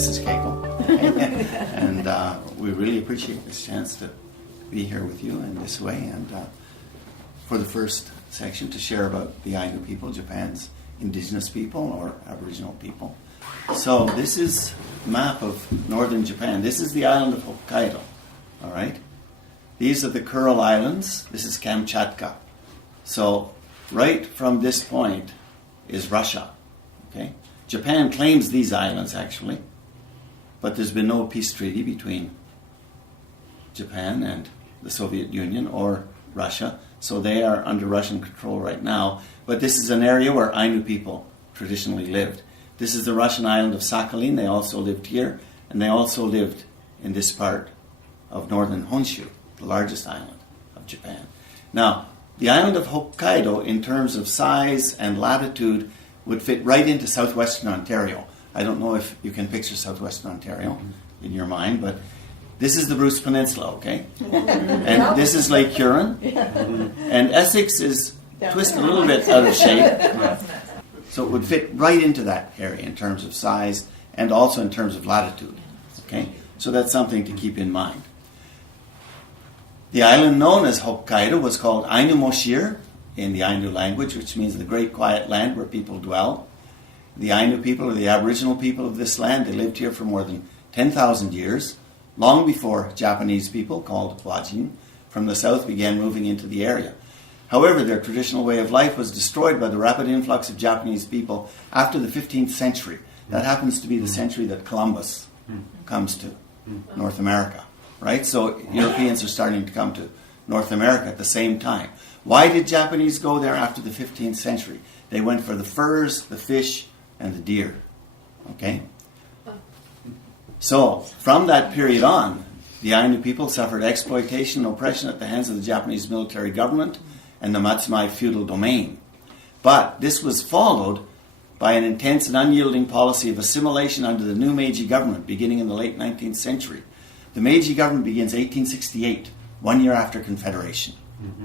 Mrs. Keiko. And we really appreciate this chance to be here with you in this way, and for the first section to share about the Ainu people, Japan's indigenous people or Aboriginal people. So this is a map of northern Japan. This is the island of Hokkaido, all right? These are the Kuril Islands. This is Kamchatka. So right from this point is Russia, okay? Japan claims these islands, actually, but there's been no peace treaty between Japan and the Soviet Union or Russia, so they are under Russian control right now. But this is an area where Ainu people traditionally lived. This is the Russian island of Sakhalin. They also lived here, and they also lived in this part of northern Honshu, the largest island of Japan. Now, the island of Hokkaido, in terms of size and latitude, would fit right into southwestern Ontario. I don't know if you can picture southwestern Ontario in your mind, but this is the Bruce Peninsula, okay? And this is Lake Huron. And Essex is twisted a little bit out of shape. So it would fit right into that area in terms of size and also in terms of latitude, okay? So that's something to keep in mind. The island known as Hokkaido was called Ainu Moshir in the Ainu language, which means the great quiet land where people dwell. The Ainu people are the Aboriginal people of this land. They lived here for more than 10,000 years, long before Japanese people, called Wajin, from the south began moving into the area. However, their traditional way of life was destroyed by the rapid influx of Japanese people after the 15th century. That happens to be the century that Columbus comes to North America, right? So Europeans are starting to come to North America at the same time. Why did Japanese go there after the 15th century? They went for the furs, the fish, and the deer, okay? So, from that period on, the Ainu people suffered exploitation and oppression at the hands of the Japanese military government and the Matsumai feudal domain. But this was followed by an intense and unyielding policy of assimilation under the new Meiji government beginning in the late 19th century. The Meiji government begins 1868, 1 year after Confederation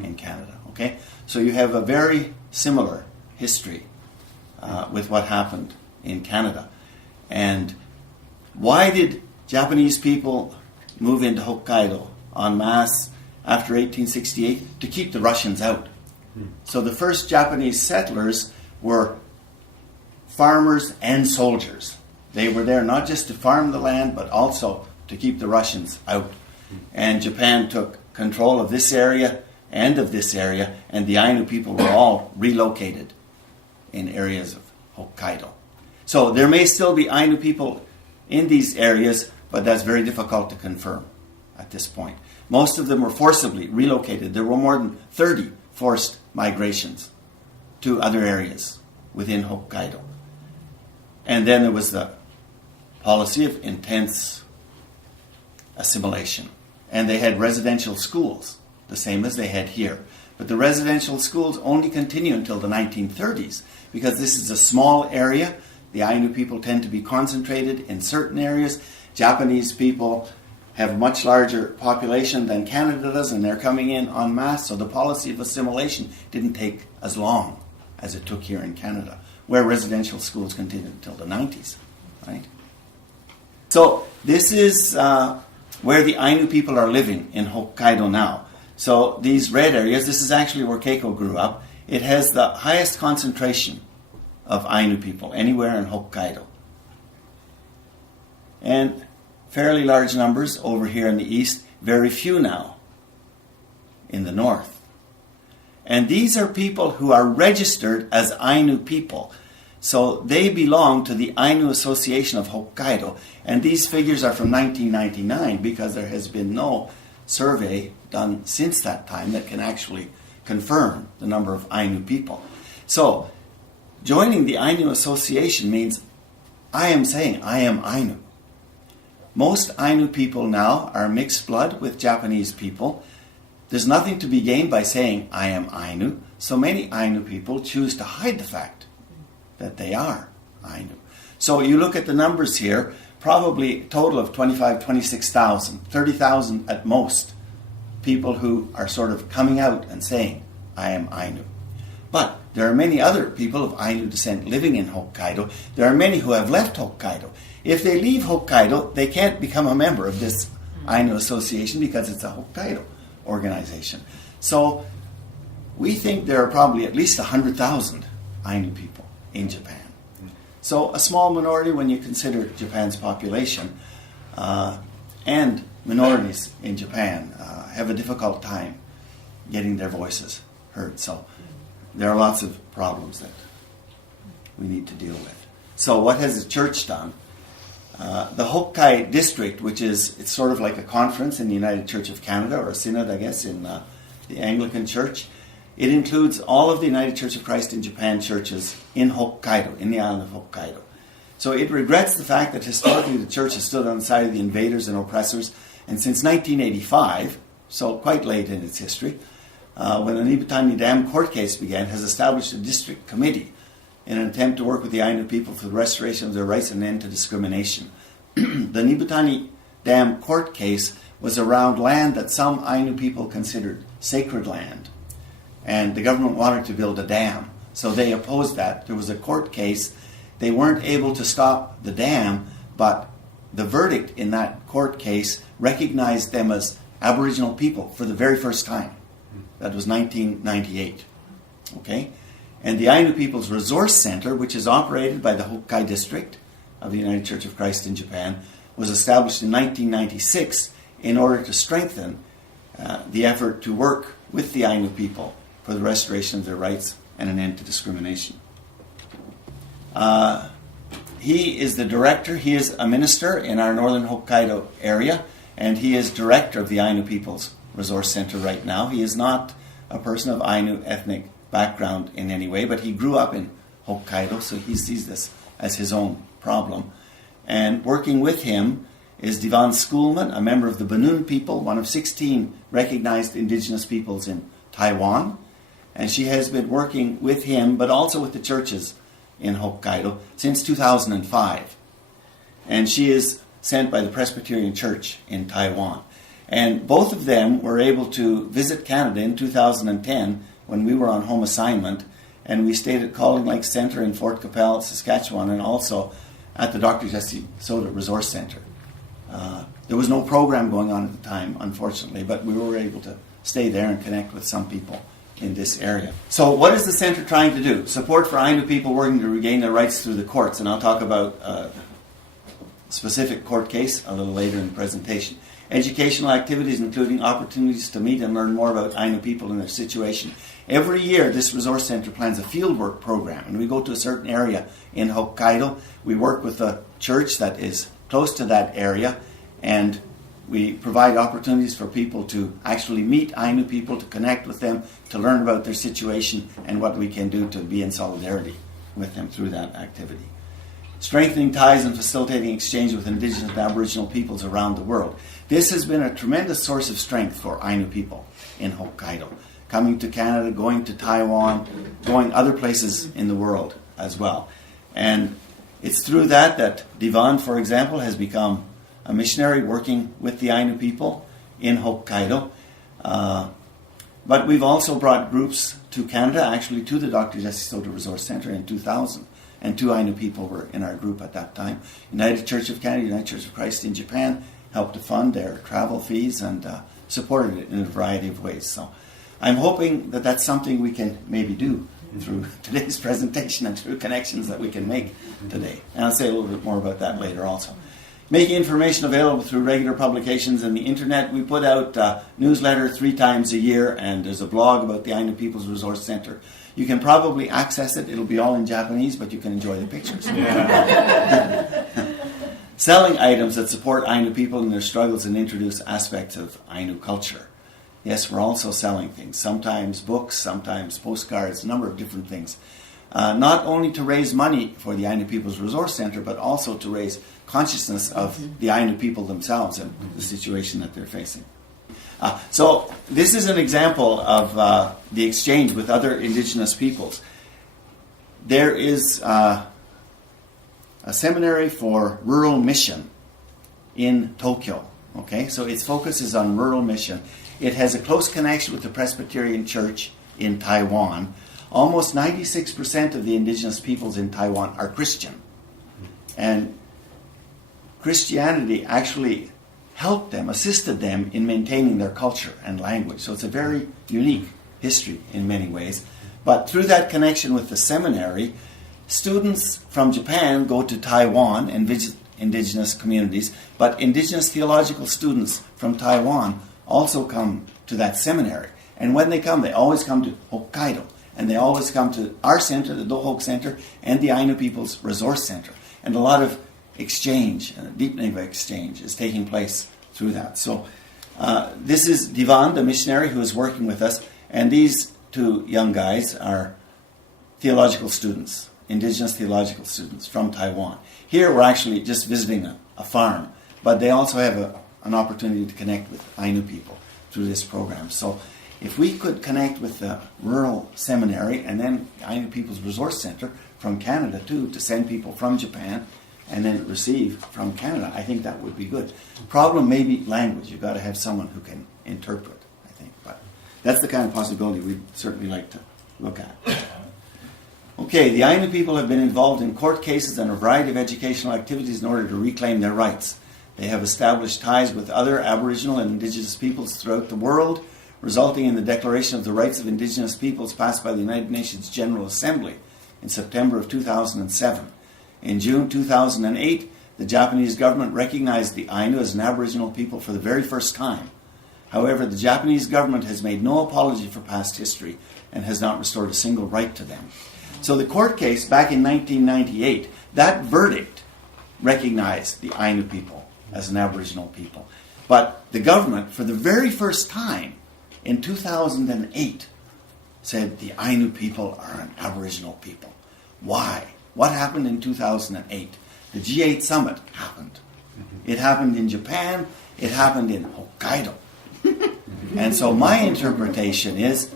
in Canada. Okay, so you have a very similar history with what happened in Canada. And why did Japanese people move into Hokkaido en masse after 1868? To keep the Russians out. So the first Japanese settlers were farmers and soldiers. They were there not just to farm the land, but also to keep the Russians out. And Japan took control of this area and of this area, and the Ainu people were all relocated in areas of Hokkaido. So there may still be Ainu people in these areas, but that's very difficult to confirm at this point. Most of them were forcibly relocated. There were more than 30 forced migrations to other areas within Hokkaido. And then there was the policy of intense assimilation. And they had residential schools, the same as they had here. But the residential schools only continue until the 1930s, because this is a small area. The Ainu people tend to be concentrated in certain areas. Japanese people have a much larger population than Canada does, and they're coming in en masse, so the policy of assimilation didn't take as long as it took here in Canada, where residential schools continued until the 90s, right? So this is where the Ainu people are living in Hokkaido now. So these red areas, this is actually where Keiko grew up. It has the highest concentration of Ainu people anywhere in Hokkaido. And fairly large numbers over here in the east, very few now in the north. And these are people who are registered as Ainu people. So they belong to the Ainu Association of Hokkaido. And these figures are from 1999 because there has been no survey done since that time that can actually confirm the number of Ainu people. So joining the Ainu Association means I am saying I am Ainu. Most Ainu people now are mixed blood with Japanese people. There's nothing to be gained by saying I am Ainu, so many Ainu people choose to hide the fact that they are Ainu. So you look at the numbers here, probably a total of 26,000, 30,000 at most, people who are sort of coming out and saying, I am Ainu. But there are many other people of Ainu descent living in Hokkaido. There are many who have left Hokkaido. If they leave Hokkaido, they can't become a member of this Ainu Association because it's a Hokkaido organization. So we think there are probably at least 100,000 Ainu people in Japan. So a small minority when you consider Japan's population, and minorities in Japan have a difficult time getting their voices heard. So there are lots of problems that we need to deal with. So what has the church done? The Hokkaido district, which is, it's sort of like a conference in the United Church of Canada, or a synod, I guess, in the Anglican Church. It includes all of the United Church of Christ in Japan churches in Hokkaido, in the island of Hokkaido. So it regrets the fact that historically the church has stood on the side of the invaders and oppressors, and since 1985, so quite late in its history, when the Nibutani Dam court case began, has established a district committee in an attempt to work with the Ainu people for the restoration of their rights and an end to discrimination. The Nibutani Dam court case was around land that some Ainu people considered sacred land, and the government wanted to build a dam, so they opposed that. There was a court case. They weren't able to stop the dam, but the verdict in that court case recognized them as Aboriginal people for the very first time. That was 1998. Okay? And the Ainu Peoples Resource Centre, which is operated by the Hokkaido district of the United Church of Christ in Japan, was established in 1996 in order to strengthen the effort to work with the Ainu people for the restoration of their rights and an end to discrimination. He is the director, he is a minister in our northern Hokkaido area, and he is director of the Ainu Peoples Resource Centre right now. He is not a person of Ainu ethnic background in any way, but he grew up in Hokkaido, so he sees this as his own problem. And working with him is Divan Schoolman, a member of the Banun people, one of 16 recognized indigenous peoples in Taiwan. And she has been working with him, but also with the churches in Hokkaido since 2005. And she is sent by the Presbyterian Church in Taiwan. And both of them were able to visit Canada in 2010 when we were on home assignment, and we stayed at Calling Lake Centre in Fort Capel, Saskatchewan, and also at the Dr. Jesse Soda Resource Centre. There was no program going on at the time, unfortunately, but we were able to stay there and connect with some people in this area. So what is the centre trying to do? Support for Ainu people working to regain their rights through the courts, and I'll talk about a specific court case a little later in the presentation. Educational activities, including opportunities to meet and learn more about Ainu people and their situation. Every year, this resource centre plans a fieldwork program, and we go to a certain area in Hokkaido. We work with a church that is close to that area, and we provide opportunities for people to actually meet Ainu people, to connect with them, to learn about their situation, and what we can do to be in solidarity with them through that activity. Strengthening ties and facilitating exchange with indigenous and Aboriginal peoples around the world. This has been a tremendous source of strength for Ainu people in Hokkaido. Coming to Canada, going to Taiwan, going other places in the world as well. And it's through that Divan, for example, has become a missionary working with the Ainu people in Hokkaido. But we've also brought groups to Canada, actually to the Dr. Jesse Soda Resource Centre in 2000. And 2 Ainu people were in our group at that time. United Church of Canada, United Church of Christ in Japan helped to fund their travel fees and supported it in a variety of ways. So I'm hoping that that's something we can maybe do through today's presentation and through connections that we can make today. And I'll say a little bit more about that later also. Making information available through regular publications and the internet. We put out a newsletter 3 times a year, and there's a blog about the Ainu Peoples Resource Centre. You can probably access it. It'll be all in Japanese, but you can enjoy the pictures. Selling items that support Ainu people in their struggles and introduce aspects of Ainu culture. Yes, we're also selling things. Sometimes books, sometimes postcards, a number of different things. Not only to raise money for the Ainu Peoples Resource Centre, but also to raise consciousness of the Ainu people themselves and the situation that they're facing. So this is an example of the exchange with other indigenous peoples. There is a seminary for rural mission in Tokyo. Okay, so its focus is on rural mission. It has a close connection with the Presbyterian Church in Taiwan. Almost 96% of the indigenous peoples in Taiwan are Christian. And Christianity actually helped them, assisted them in maintaining their culture and language. So it's a very unique history in many ways. But through that connection with the seminary, students from Japan go to Taiwan and visit indigenous communities, but indigenous theological students from Taiwan also come to that seminary. And when they come, they always come to Hokkaido, and they always come to our center, the Dohoku Centre, and the Ainu Peoples Resource Centre. And a lot of exchange, a deepening of exchange is taking place through that. So this is Divan, the missionary, who is working with us, and these two young guys are theological students, indigenous theological students from Taiwan. Here we're actually just visiting a farm, but they also have an opportunity to connect with Ainu people through this program. So if we could connect with the rural seminary and then Ainu Peoples Resource Centre from Canada too, to send people from Japan and then receive from Canada, I think that would be good. Problem may be language. You've got to have someone who can interpret, I think. But that's the kind of possibility we'd certainly like to look at. Okay, the Ainu people have been involved in court cases and a variety of educational activities in order to reclaim their rights. They have established ties with other Aboriginal and Indigenous peoples throughout the world, resulting in the Declaration of the Rights of Indigenous Peoples passed by the United Nations General Assembly in September of 2007. In June 2008, the Japanese government recognized the Ainu as an Aboriginal people for the very first time. However, the Japanese government has made no apology for past history and has not restored a single right to them. So the court case back in 1998, that verdict recognized the Ainu people as an Aboriginal people. But the government, for the very first time in 2008, said the Ainu people are an Aboriginal people. Why? What happened in 2008? The G8 summit happened. It happened in Japan. It happened in Hokkaido. And so my interpretation is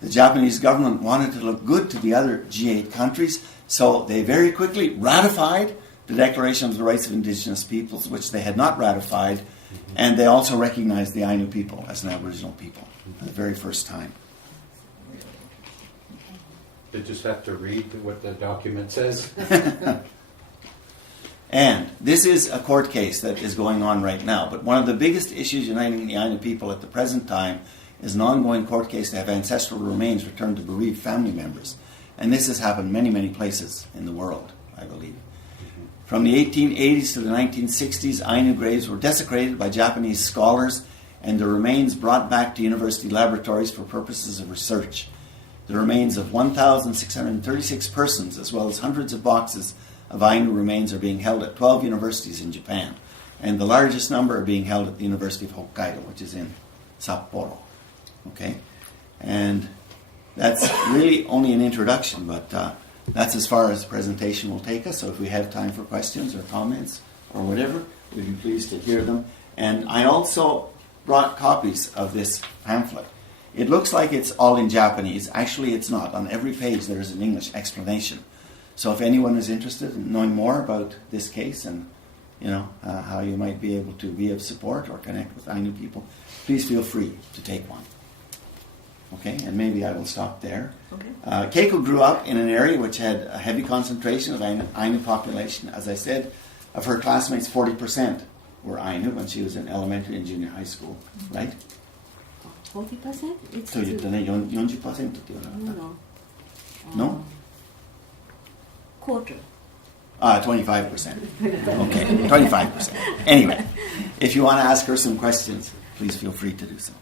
the Japanese government wanted to look good to the other G8 countries, so they very quickly ratified the Declaration of the Rights of Indigenous Peoples, which they had not ratified, and they also recognized the Ainu people as an Aboriginal people for the very first time. They just have to read what the document says. And this is a court case that is going on right now, but one of the biggest issues uniting the Ainu people at the present time is an ongoing court case to have ancestral remains returned to bereaved family members. And this has happened many, many places in the world, I believe. From the 1880s to the 1960s, Ainu graves were desecrated by Japanese scholars and the remains brought back to university laboratories for purposes of research. The remains of 1,636 persons, as well as hundreds of boxes of Ainu remains, are being held at 12 universities in Japan. And the largest number are being held at the University of Hokkaido, which is in Sapporo. Okay? And that's really only an introduction, but that's as far as the presentation will take us. So if we have time for questions or comments or whatever, we'd be pleased to hear them. And I also brought copies of this pamphlet. It looks like it's all in Japanese. Actually, it's not. On every page there is an English explanation. So if anyone is interested in knowing more about this case and how you might be able to be of support or connect with Ainu people, please feel free to take one. Okay, and maybe I will stop there. Okay. Keiko grew up in an area which had a heavy concentration of Ainu population. As I said, of her classmates, 40% were Ainu when she was in elementary and junior high school, right? 40%? と言ったね、40% って言わなかった。No? Quarter. 25%. Okay, 25%. Anyway, if you want to ask her some questions, please feel free to do so.